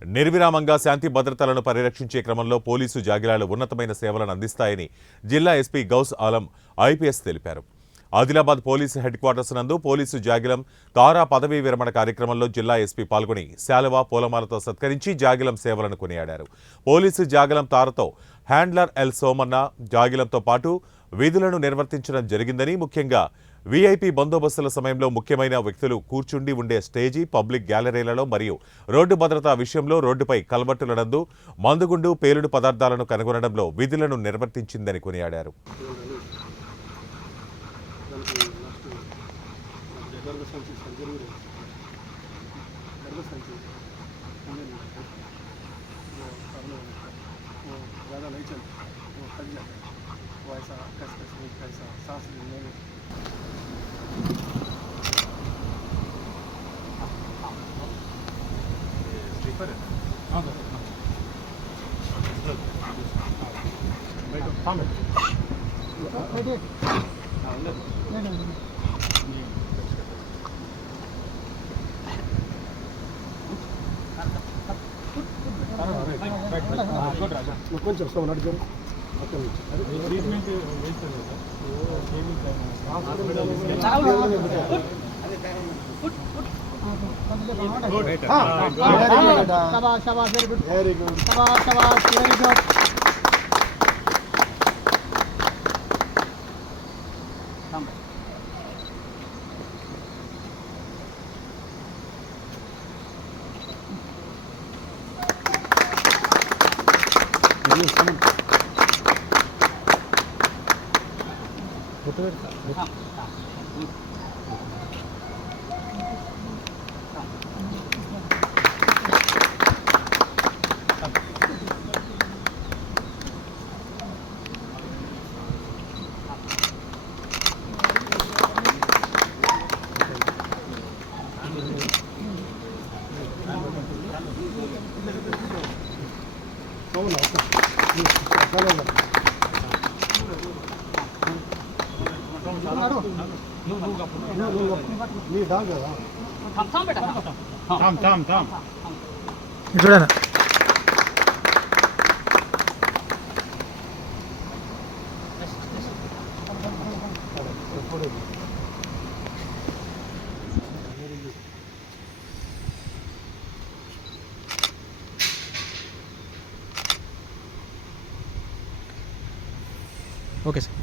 నిర్విరామంగా శాంతి భద్రతలను పరిరక్షించే క్రమంలో పోలీసు జాగిలాలు ఉన్నతమైన సేవలను అందిస్తాయని జిల్లా ఎస్పీ గౌస్ ఆలం ఐపీఎస్ తెలిపారు. ఆదిలాబాద్ పోలీసు హెడ్ క్వార్టర్స్ నందు పోలీసు జాగిలం తారా పదవీ విరమణ కార్యక్రమంలో జిల్లా ఎస్పీ పాల్గొని శాలువా పూలమాలతో సత్కరించి జాగిలం సేవలను కొనియాడారు. పోలీసు జాగిలం తారతో హ్యాండ్లర్ ఎల్ సోమన్న జాగిలంతో పాటు విధులను నిర్వర్తించడం జరిగిందని, ముఖ్యంగా వీఐపీ బందోబస్తుల సమయంలో ముఖ్యమైన వ్యక్తులు కూర్చుండి ఉండే స్టేజీ, పబ్లిక్ గ్యాలరీలలో మరియు రోడ్డు భద్రతా విషయంలో రోడ్డుపై కల్వర్టుల నందు మందుగుండు, పేలుడు పదార్థాలను కనుగొనడంలో విధులను నిర్వర్తించిందని కొనియాడారు. కొంచెం వెరీ గుడ్. చూడనా ఓకే సార్.